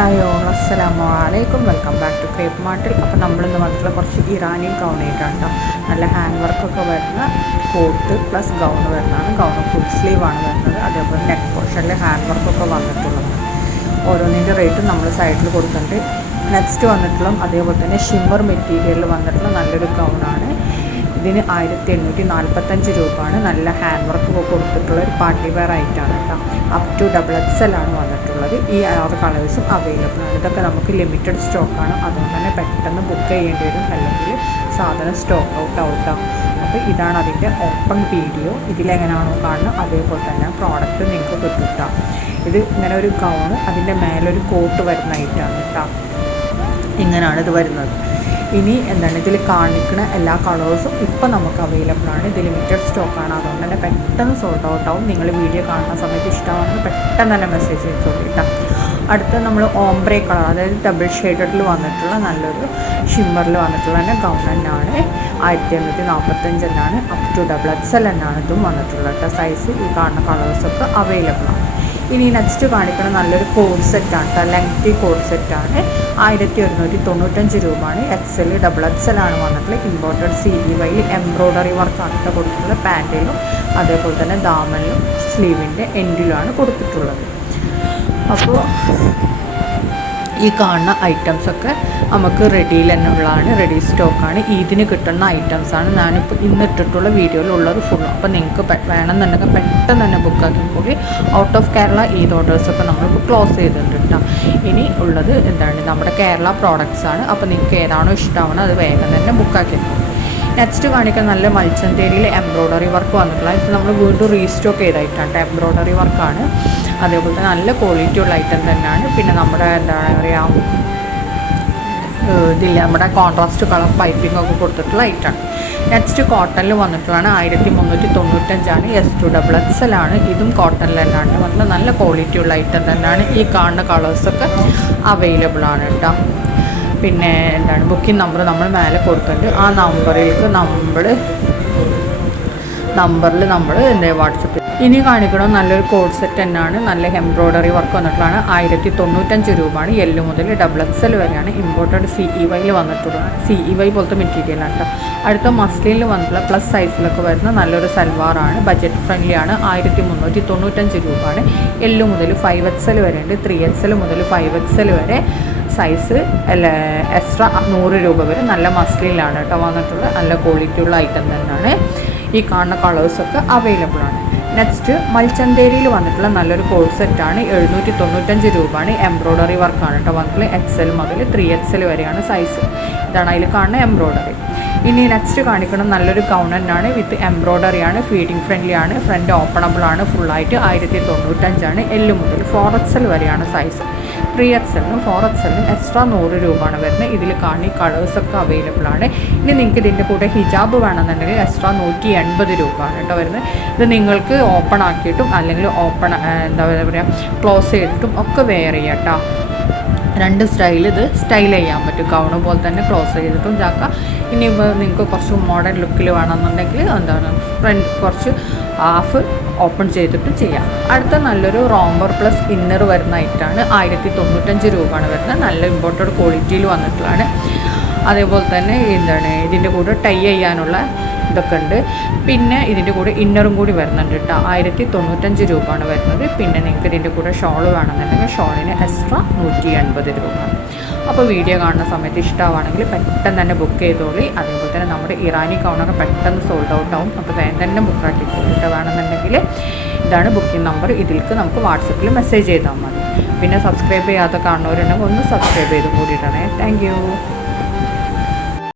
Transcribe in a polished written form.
Hi all അസ്സലാമു അലൈക്കും, welcome back to crepe മാർട്ടിൽ. അപ്പോൾ നമ്മളിന്ന് വന്നിട്ടുള്ള കുറച്ച് ഇറാനിയൻ ഗൗണായിട്ടാണ് കേട്ടോ. നല്ല ഹാൻഡ് വർക്കൊക്കെ വരുന്ന കോട്ട് പ്ലസ് ഗൗൺ വരുന്നതാണ്. ഗൗൺ ഫുൾ സ്ലീവാണ് വരുന്നത്. അതേപോലെ നെക്ക് പോർഷനിൽ ഹാൻഡ് വർക്കൊക്കെ വന്നിട്ടുള്ളതാണ്. ഓരോന്നിൻ്റെ റേറ്റും നമ്മൾ സൈഡിൽ കൊടുത്തിട്ടുണ്ട്. നെക്സ്റ്റ് വന്നിട്ടുള്ള അതേപോലെ തന്നെ ഷിമ്മർ മെറ്റീരിയലിൽ വന്നിട്ടുള്ള നല്ലൊരു ഗൗണാണ്. ഇതിന് 1845 രൂപയാണ്. നല്ല ഹാൻഡ് വർക്ക് കൊടുത്തിട്ടുള്ള ഒരു പാർട്ടി വെയർ ആയിട്ടാണ് കേട്ടോ. അപ് ടു XXL ആണ് വന്നിട്ടുള്ളത്. ഈ 6 കളേഴ്സും അവൈലബിൾ ആണ്. ഇതൊക്കെ നമുക്ക് ലിമിറ്റഡ് സ്റ്റോക്കാണ്, അതുകൊണ്ട് തന്നെ പെട്ടെന്ന് ബുക്ക് ചെയ്യേണ്ടി വരും, അല്ലെങ്കിൽ സാധനം സ്റ്റോക്ക് ഔട്ടാവും. അപ്പോൾ ഇതാണ് അതിൻ്റെ ഓപ്പൺ വീഡിയോ. ഇതിലെങ്ങനെയാണോ കാണുന്നത് അതേപോലെ തന്നെ പ്രോഡക്റ്റ് നിങ്ങൾക്ക് കിട്ടും. ഇത് ഇങ്ങനെ ഒരു ഗൗണ്, അതിൻ്റെ മേലൊരു കോട്ട് വരുന്നതായിട്ടാണ് കേട്ടോ. ഇങ്ങനെയാണ് ഇത് വരുന്നത്. ഇനി എന്താണ് ഇതിൽ കാണിക്കുന്ന എല്ലാ കളേഴ്സും ഇപ്പോൾ നമുക്ക് അവൈലബിൾ ആണ്. ഇത് ലിമിറ്റഡ് സ്റ്റോക്കാണ്, അതുകൊണ്ട് തന്നെ പെട്ടെന്ന് സോൾഡ് ഔട്ട് ആവും. നിങ്ങൾ വീഡിയോ കാണുന്ന സമയത്ത് ഇഷ്ടമാണെങ്കിൽ പെട്ടെന്ന് തന്നെ മെസ്സേജ് അയച്ചോളൂ കേട്ടോ. അടുത്ത നമ്മൾ ഓംബ്രേ കളർ, അതായത് ഡബിൾ ഷെയ്ഡഡിൽ വന്നിട്ടുള്ള നല്ലൊരു ഷിമ്മറിൽ വന്നിട്ടുള്ള തന്നെ ഗൗൺ തന്നെയാണ്. 1845 എന്നാണ്. അപ് ടു XXL എന്നാണ് ഇതും വന്നിട്ടുള്ളത് കേട്ടോ. സൈസ് ഈ കാണുന്ന കളേഴ്സൊക്കെ അവൈലബിൾ ആണ്. ഇനി നെക്സ്റ്റ് കാണിക്കുന്ന നല്ലൊരു കോഡ് സെറ്റാണ് കേട്ടോ. ലെങ്തി കോഡ് സെറ്റാണ്. 1195 രൂപയാണ്. XL XXL ആണ് വന്നിട്ടുള്ളത്. ഇമ്പോർട്ടഡ് CEY എംബ്രോയ്ഡറി വർക്കാണ് കേട്ടോ കൊടുത്തിട്ടുള്ളത്. പാൻറ്റിലും അതേപോലെ തന്നെ ദാമനിലും സ്ലീവിൻ്റെ എൻഡിലുമാണ് കൊടുത്തിട്ടുള്ളത്. അപ്പോൾ ഈ കാണുന്ന ഐറ്റംസൊക്കെ നമുക്ക് റെഡിയിൽ തന്നെ ഉള്ളതാണ്, റെഡി സ്റ്റോക്കാണ്. ഇതിന് കിട്ടുന്ന ഐറ്റംസാണ് ഞാനിപ്പോൾ ഇന്നിട്ടിട്ടുള്ള വീഡിയോയിലുള്ളത് ഫുള്ളും. അപ്പോൾ നിങ്ങൾക്ക് വേണമെന്നുണ്ടെങ്കിൽ പെട്ടെന്ന് തന്നെ ബുക്കാക്കി കൂടി. ഔട്ട് ഓഫ് കേരള ഈദ് ഓർഡേഴ്സൊക്കെ നമ്മളിപ്പോൾ ക്ലോസ് ചെയ്തിട്ടുണ്ട് കേട്ടോ. ഇനി ഉള്ളത് എന്താണ് നമ്മുടെ കേരള പ്രോഡക്റ്റ്സാണ്. അപ്പോൾ നിങ്ങൾക്ക് ഏതാണോ ഇഷ്ടമാവുന്നത് അത് വേഗം തന്നെ ബുക്കാക്കിയെത്തും. നെക്സ്റ്റ് കാണിക്കാൻ നല്ല മൽച്ചന്തേരിയിൽ എംബ്രോയ്ഡറി വർക്ക് വന്നിട്ടുള്ള ഇത് നമ്മൾ വീണ്ടും റീസ്റ്റോക്ക് ചെയ്തായിട്ടാണ്. എംബ്രോയ്ഡറി വർക്കാണ്. അതേപോലെ തന്നെ നല്ല ക്വാളിറ്റി ഉള്ള ഐറ്റം തന്നെയാണ്. പിന്നെ നമ്മുടെ എന്താണ് പറയുക, ഇതില്ല നമ്മുടെ കോൺട്രാസ്റ്റ് കളർ പൈപ്പിംഗ് ഒക്കെ കൊടുത്തിട്ടുള്ള ഐറ്റമാണ്. നെക്സ്റ്റ് കോട്ടണിൽ വന്നിട്ടുള്ളതാണ്. 1395 S to XXL ആണ്. ഇതും കോട്ടണിൽ തന്നെയാണ് വന്നിട്ടുള്ള നല്ല ക്വാളിറ്റി ഉള്ള ഐറ്റം തന്നെയാണ്. ഈ കാണുന്ന കളേഴ്സൊക്കെ അവൈലബിൾ ആണ് കേട്ടോ. പിന്നെ എന്താണ് ബുക്കിംഗ് നമ്പർ നമ്മൾ മേലെ കൊടുക്കുന്നുണ്ട്. ആ നമ്പറിലേക്ക് നമ്പറിൽ നമ്മൾ എന്താ വാട്സപ്പിൽ. ഇനി കാണിക്കണം നല്ലൊരു കോഡ് സെറ്റ് തന്നെയാണ്. നല്ല എംബ്രോയ്ഡറി വർക്ക് വന്നിട്ടുള്ളതാണ്. 1095 രൂപയാണ്. L മുതൽ XXL വരെയാണ്. ഇമ്പോർട്ടഡ് CEYയിൽ വന്നിട്ടുള്ളതാണ്. CEY പോലത്തെ മെറ്റീരിയലാണ് കേട്ടോ. അടുത്ത മസ്ലിനിൽ വന്നിട്ടുള്ള പ്ലസ് സൈസിലൊക്കെ വരുന്ന നല്ലൊരു സൽവാറാണ്. ബഡ്ജറ്റ് ഫ്രണ്ട്ലി ആണ്. 1395 രൂപയാണ്. L മുതൽ 5XL വരെ ഉണ്ട്. 3XL മുതൽ 5XL വരെ സൈസ് എക്സ്ട്രാ 100 രൂപ വരെ. നല്ല മസ്ലിനിലാണ് കേട്ടോ വന്നിട്ടുള്ളത്. നല്ല ക്വാളിറ്റി ഉള്ള ഐറ്റം തന്നെയാണ്. ഈ കാണുന്ന കളേഴ്സൊക്കെ അവൈലബിൾ ആണ്. നെക്സ്റ്റ് മൽച്ചന്തേരിയിൽ വന്നിട്ടുള്ള നല്ലൊരു കോഡ് സെറ്റാണ്. 795 രൂപയാണ്. എംബ്രോയ്ഡറി വർക്കാണ് കേട്ടോ വന്നിട്ടുള്ളത്. XL മുതൽ 3XL വരെയാണ് സൈസ്. ഇതാണ് അതിൽ കാണുന്ന എംബ്രോയ്ഡറി. ഇനി നെക്സ്റ്റ് കാണിക്കണം നല്ലൊരു ഗൗൺ തന്നെയാണ്. വിത്ത് എംബ്രോയ്ഡറി ആണ്. ഫീഡിങ് ഫ്രണ്ട്ലി ആണ്. ഫ്രണ്ട് ഓപ്പണബിൾ ആണ്. ഫുള്ളായിട്ട് 1095 ആണ്. L മുതൽ 4XL വരെയാണ് സൈസ്. 3XLനും 4XLനും എക്സ്ട്രാ 100 രൂപയാണ് വരുന്നത്. ഇതിൽ കാണി കളേഴ്സൊക്കെ അവൈലബിൾ ആണ്. ഇനി നിങ്ങൾക്ക് ഇതിൻ്റെ കൂടെ ഹിജാബ് വേണമെന്നുണ്ടെങ്കിൽ എക്സ്ട്രാ 180 രൂപയാണ് കേട്ടോ വരുന്നത്. ഇത് നിങ്ങൾക്ക് ഓപ്പൺ ആക്കിയിട്ടും അല്ലെങ്കിൽ എന്താ പറയുക ക്ലോസ് ചെയ്തിട്ടും ഒക്കെ വെയർ ചെയ്യാം കേട്ടോ. 2 സ്റ്റൈൽ ഇത് സ്റ്റൈൽ ചെയ്യാൻ പറ്റും. ഗൗണ് പോലെ തന്നെ ക്ലോസ് ചെയ്തിട്ടും ചാക്കാം. ഇനി നിങ്ങൾക്ക് കുറച്ച് മോഡേൺ ലുക്കിൽ വേണമെന്നുണ്ടെങ്കിൽ എന്താണ് ഫ്രണ്ട് കുറച്ച് ഹാഫ് ഓപ്പൺ ചെയ്തിട്ടും ചെയ്യാം. അടുത്ത നല്ലൊരു റോംബർ പ്ലസ് ഇന്നർ വരുന്ന ഐറ്റാണ്. 1095 രൂപയാണ് വരുന്നത്. നല്ല ഇമ്പോർട്ടഡ് ക്വാളിറ്റിയിൽ വന്നിട്ടുള്ളതാണ്. അതേപോലെ തന്നെ എന്താണ് ഇതിൻ്റെ കൂടെ ടൈ ചെയ്യാനുള്ള ഇതൊക്കെ ഉണ്ട്. പിന്നെ ഇതിൻ്റെ കൂടെ ഇന്നറും കൂടി വരുന്നുണ്ട് കേട്ടോ. 1095 രൂപയാണ് വരുന്നത്. പിന്നെ നിങ്ങൾക്ക് ഇതിൻ്റെ കൂടെ ഷോൾ വേണമെന്നുണ്ടെങ്കിൽ ഷോളിന് എക്സ്ട്രാ 180 രൂപയാണ്. അപ്പോൾ വീഡിയോ കാണുന്ന സമയത്ത് ഇഷ്ടമാണെങ്കിൽ പെട്ടെന്ന് തന്നെ ബുക്ക് ചെയ്തോളി. അതേപോലെ തന്നെ നമ്മുടെ ഇറാനി ഗൗണൊക്കെ പെട്ടെന്ന് സോൾഡ് ഔട്ട് ആവും. അപ്പോൾ വേഗം തന്നെ ബുക്കാക്കിയിട്ട് വേണമെന്നുണ്ടെങ്കിൽ ഇതാണ് ബുക്കിംഗ് നമ്പർ. ഇതിലേക്ക് നമുക്ക് വാട്സപ്പിൽ മെസ്സേജ് ചെയ്താൽ മതി. പിന്നെ സബ്സ്ക്രൈബ് ചെയ്യാത്ത കാണുന്നവരുണ്ടെങ്കിൽ ഒന്ന് സബ്സ്ക്രൈബ് ചെയ്തും കൂടി ഇടണേ. Thank U.